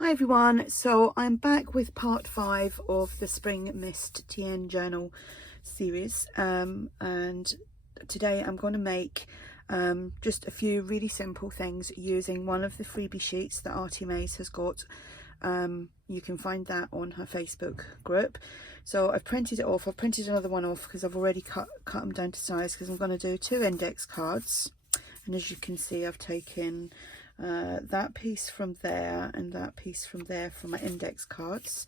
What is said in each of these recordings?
Hi everyone, so I'm back with part 5 of the Spring Mist TN journal series, and today I'm going to make just a few really simple things using one of the freebie sheets that ARTYmaze has got. You can find that on her Facebook group. So I've printed it off. I've printed another one off because I've already cut them down to size, because I'm going to do 2 index cards. And as you can see, I've taken that piece from there and that piece from there for my index cards.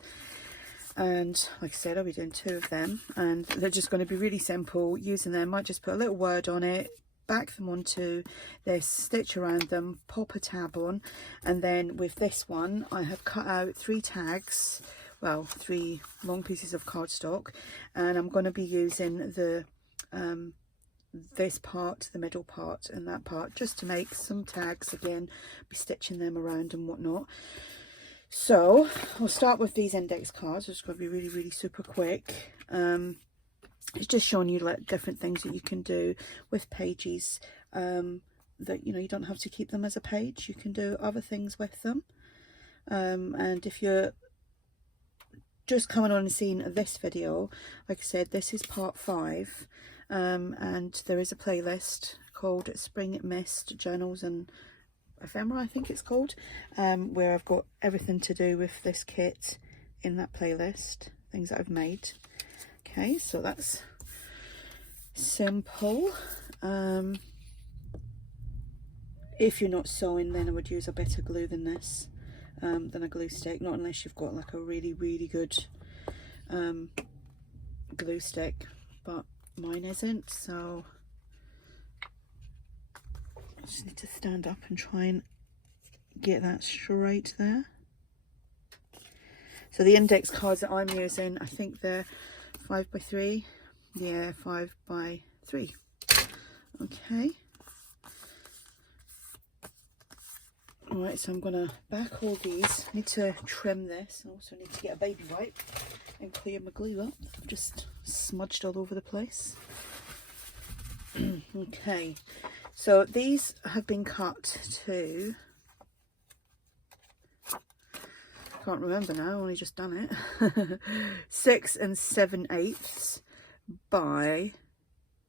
And like I said, I'll be doing 2 of them, and they're just going to be really simple. Using them, might just put a little word on it, back them onto this, stitch around them, pop a tab on, and then with this one I have cut out 3 tags, well, 3 long pieces of cardstock, and I'm going to be using the this part, the middle part and that part, just to make some tags. Again, be stitching them around and whatnot. So I'll start with these index cards. It's going to be really super quick. It's just showing you like different things that you can do with pages, that you don't have to keep them as a page. You can do other things with them, and if you're just coming on and seeing this video, like I said, this is part 5, and there is a playlist called Spring Mist Journals and Ephemera, I think it's called, where I've got everything to do with this kit in that playlist, things that I've made. Okay, so that's simple. If you're not sewing, then I would use a better glue than this, than a glue stick, not unless you've got like a really good glue stick, but mine isn't, so I just need to stand up and try and get that straight there. So the index cards that I'm using, I think they're 5x3, yeah, 5x3. Okay. Alright, so I'm going to back all these. I need to trim this. I also need to get a baby wipe and clear my glue up. I've just smudged all over the place. Okay, so these have been cut to, can't remember now, I've only just done it, 6 7/8 by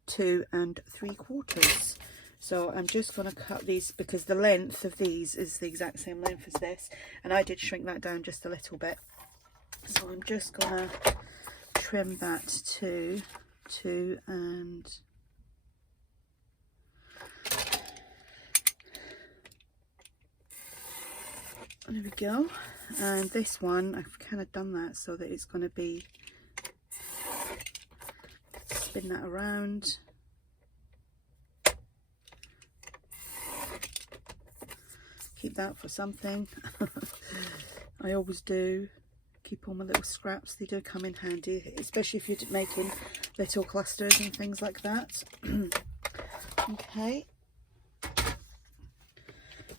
2 3/4. So I'm just going to cut these because the length of these is the exact same length as this, and I did shrink that down just a little bit. So I'm just going to trim that to 2 and there we go. And this one, I've kind of done that so that it's going to be, spin that around. Keep that for something. I always do keep all my little scraps. They do come in handy, especially if you're making little clusters and things like that. Okay,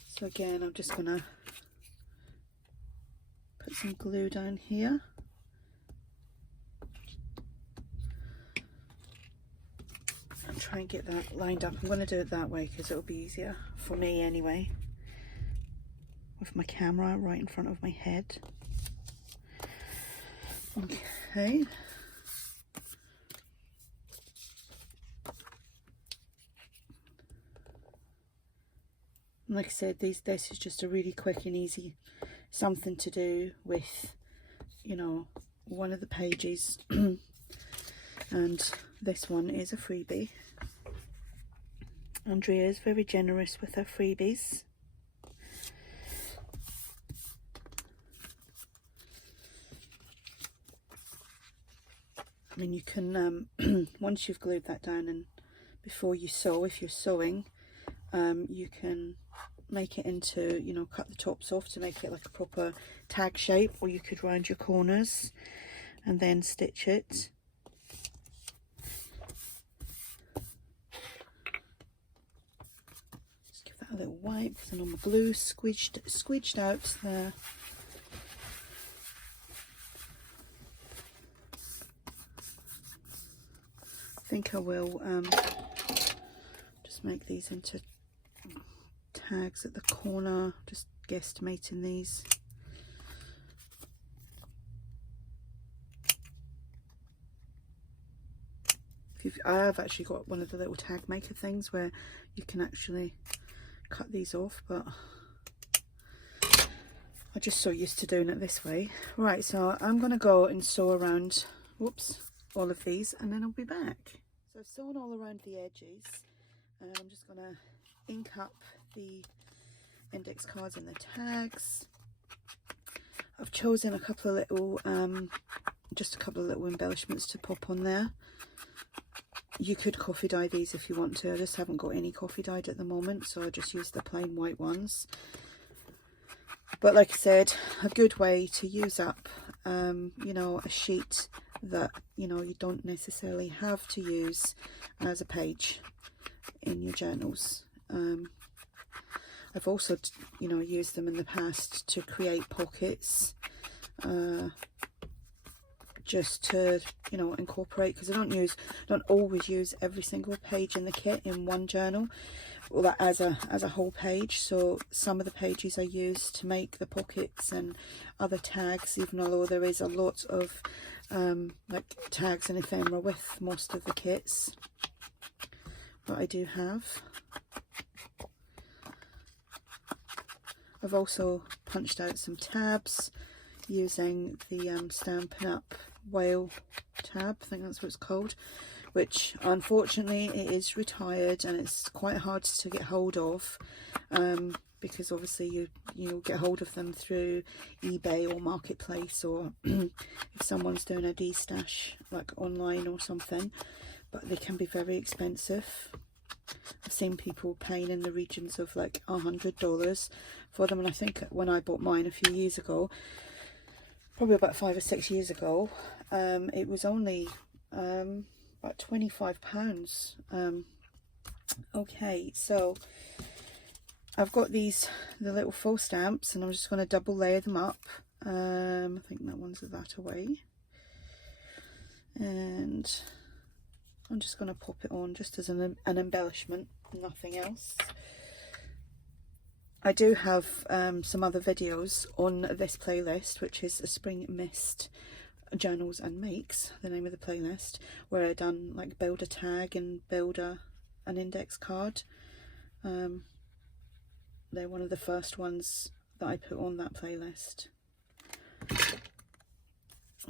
so again, I'm just gonna put some glue down here. And try and get that lined up. I'm going to do it that way because it'll be easier for me anyway, with my camera right in front of my head. Okay. Like I said, this is just a really quick and easy something to do with, one of the pages. And this one is a freebie. Andrea is very generous with her freebies. I mean, you can, once you've glued that down, and before you sew, if you're sewing, you can make it into, cut the tops off to make it like a proper tag shape, or you could round your corners and then stitch it. Just give that a little wipe with the normal glue, squidged out there. I think I will just make these into tags at the corner, just guesstimating these. I have actually got one of the little tag maker things where you can actually cut these off, but I'm just so used to doing it this way. Right, so I'm going to go and sew around, whoops, all of these, and then I'll be back. So I've sewn all around the edges, and I'm just going to ink up the index cards and the tags. I've chosen a couple of little, just a couple of little embellishments to pop on there. You could coffee dye these if you want to. I just haven't got any coffee dyed at the moment, so I just use the plain white ones. But like I said, a good way to use up, you know, a sheet that, you know, you don't necessarily have to use as a page in your journals. I've also, you know, used them in the past to create pockets, just to, you know, incorporate, because I don't always use every single page in the kit in one journal, or as a whole page. So some of the pages I use to make the pockets and other tags, even though there is a lot of like tags and ephemera with most of the kits that I do have. I've also punched out some tabs using the Stampin' Up! Whale tab, I think that's what it's called, which unfortunately it is retired and it's quite hard to get hold of, because obviously you'll get hold of them through eBay or Marketplace, or if someone's doing a de-stash like online or something, but they can be very expensive. I've seen people paying in the regions of like $100 for them, and I think when I bought mine a few years ago, probably about 5 or 6 years ago, it was only about £25. Okay, so I've got the little full stamps, and I'm just going to double layer them up. I think that one's that away, and I'm just going to pop it on just as an embellishment, nothing else. I do have some other videos on this playlist, which is a Spring Mist Journals and Makes, the name of the playlist, where I done like build a tag and build an index card. They're one of the first ones that I put on that playlist.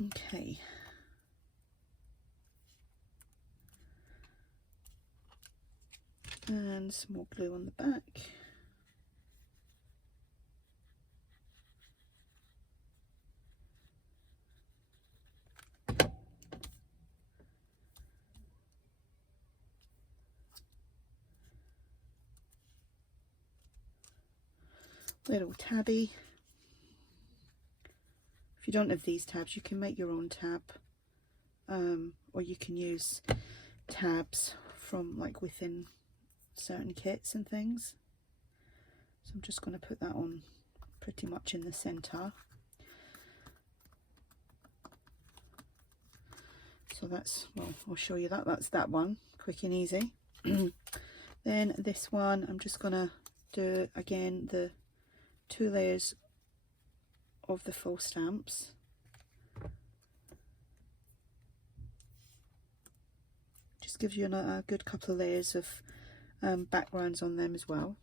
Okay. And some more glue on the back. Little tabby. If you don't have these tabs, you can make your own tab, or you can use tabs from like within certain kits and things. So I'm just going to put that on pretty much in the center. So that's, well, I'll show you that. That's that one, quick and easy. Then this one, I'm just going to do again the 2 layers of the full stamps. Just gives you a good couple of layers of backgrounds on them as well.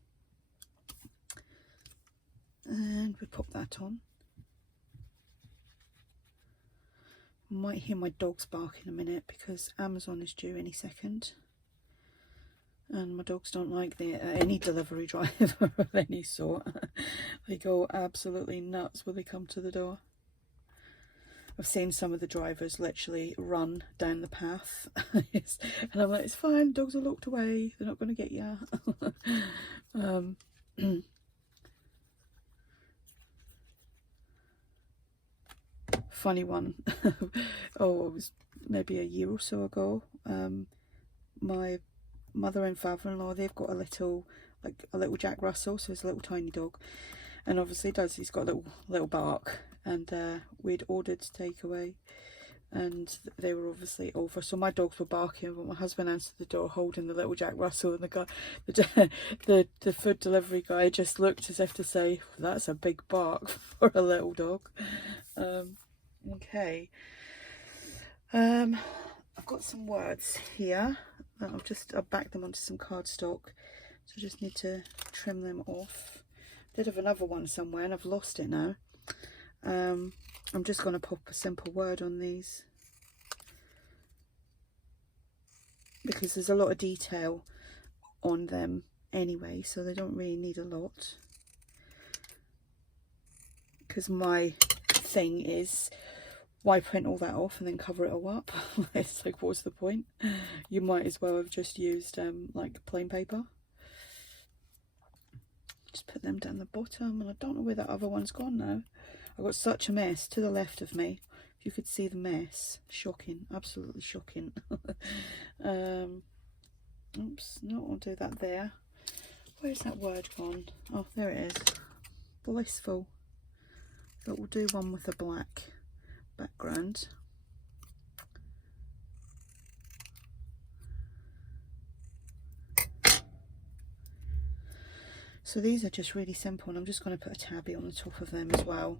And we pop that on. You might hear my dogs bark in a minute because Amazon is due any second, and my dogs don't like any delivery driver of any sort. They go absolutely nuts when they come to the door. I've seen some of the drivers literally run down the path, and I'm like, it's fine, dogs are locked away, they're not going to get you. Funny one. Oh, it was maybe a year or so ago. My mother and father-in-law, they've got a little Jack Russell, so it's a little tiny dog, and obviously he's got a little bark, and we'd ordered takeaway, and they were obviously over, so my dogs were barking, but my husband answered the door holding the little Jack Russell, and the food delivery guy just looked as if to say, that's a big bark for a little dog. Okay. I've got some words here that I've backed them onto some cardstock, so I just need to trim them off. I did have another one somewhere and I've lost it now. I'm just going to pop a simple word on these because there's a lot of detail on them anyway, so they don't really need a lot. Because my thing is, why print all that off and then cover it all up? It's like, what's the point? You might as well have just used like plain paper. Just put them down the bottom, and I don't know where that other one's gone now. I've got such a mess to the left of me. If you could see the mess, shocking, absolutely shocking. Oops, no, I'll do that there. Where's that word gone? Oh, there it is. Blissful. So we'll do one with a black background. So these are just really simple, and I'm just going to put a tabby on the top of them as well.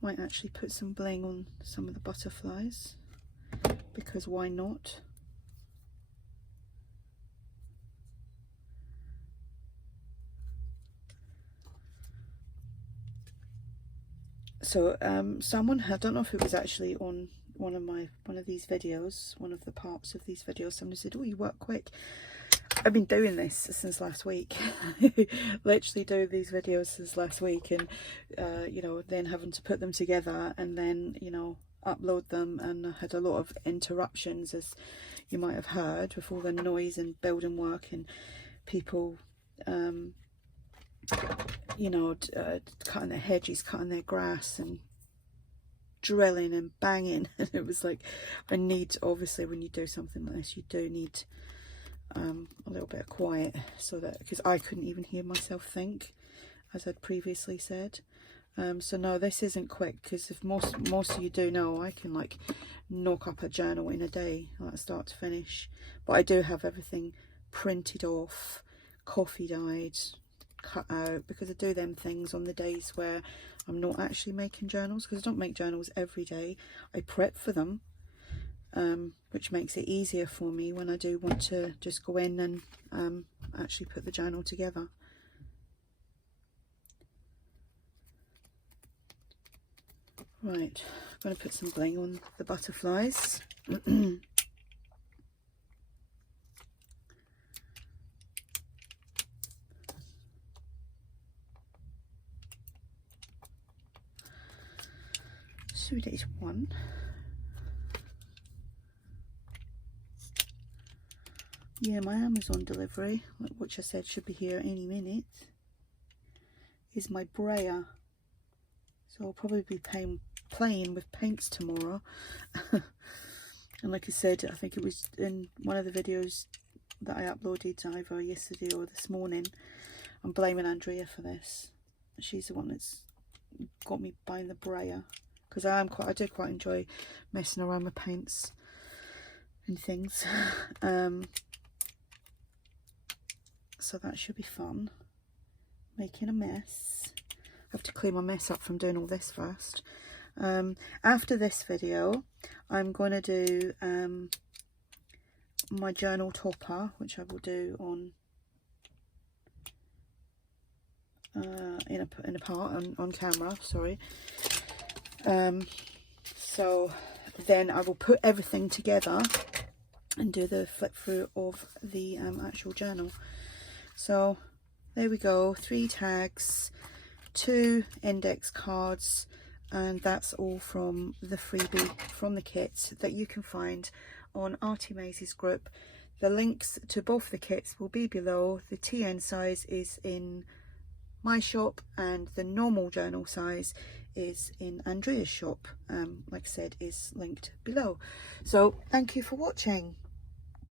Might actually put some bling on some of the butterflies, because why not? So someone, I don't know if it was actually on one of these videos, one of the parts of these videos, someone said, oh, you work quick. I've been doing this since last week. Literally doing these videos since last week, and you know, then having to put them together and then, you know, upload them, and I had a lot of interruptions, as you might have heard, with all the noise and building work and people you know, cutting their hedges, cutting their grass and drilling and banging. And it was like, I need, obviously when you do something like this, you do need a little bit of quiet, so that, because I couldn't even hear myself think, as I'd previously said. So no, this isn't quick, because if most of you do know, I can like knock up a journal in a day, like start to finish. But I do have everything printed off, coffee dyed, cut out, because I do them things on the days where I'm not actually making journals, because I don't make journals every day. I prep for them, which makes it easier for me when I do want to just go in and actually put the journal together. Right, I'm going to put some bling on the butterflies. So we did one. Yeah, my Amazon delivery, which I said should be here any minute, is my brayer. So I'll probably be playing with paints tomorrow. And like I said, I think it was in one of the videos that I uploaded either yesterday or this morning, I'm blaming Andrea for this. She's the one that's got me buying the brayer, because I do quite enjoy messing around with paints and things. So that should be fun. Making a mess. I have to clean my mess up from doing all this first. After this video, I'm going to do my journal topper, which I will do on in a part on camera. Sorry. So then I will put everything together and do the flip through of the actual journal. So there we go, 3 tags, 2 index cards, and that's all from the freebie, from the kit that you can find on ARTYmaze's group. The links to both the kits will be below. The TN size is in my shop, and the normal journal size is in Andrea's shop. Like I said, is linked below. So thank you for watching.